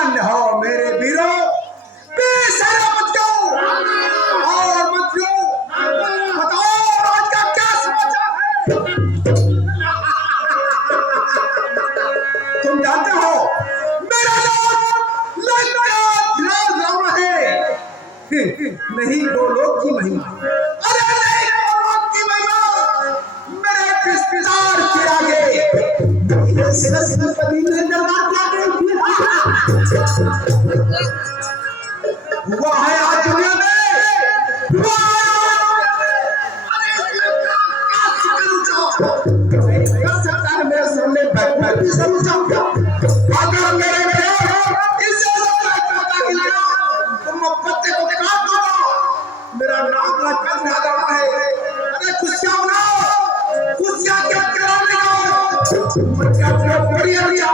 धन्य हो मेरे वीरों, बेशरम बच्चों और मंत्रियों, बताओ आज का क्या समाचार है? तुम जानते हो मेरा नाम लंका है, नहीं दो लोग की महिमा, अरे नहीं दो लोग की महिमा, मेरे किसदार के आगे सरस्वती ने दरबार के हुआ है आज दुनिया में, हुआ है मेरे सामने बैठना भी समझ जाऊंगा। अगर मेरे इससे तुम पत्ते को दिखा दो, मेरा नाम लखन यादव है। अरे खुशियां मनाओ, खुशियां क्या कराने को क्या बढ़िया बढ़िया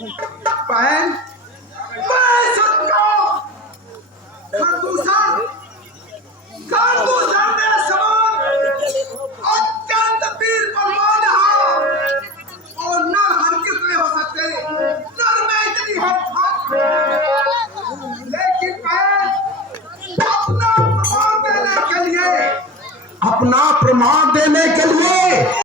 बहन मैं सबको खरदूसर खरदूसर में समान अत्यंत वीर बलवान है और नर हरगिज नहीं हो सकते। नर में इतनी हिम्मत, लेकिन बहन अपना प्रमाण देने के लिए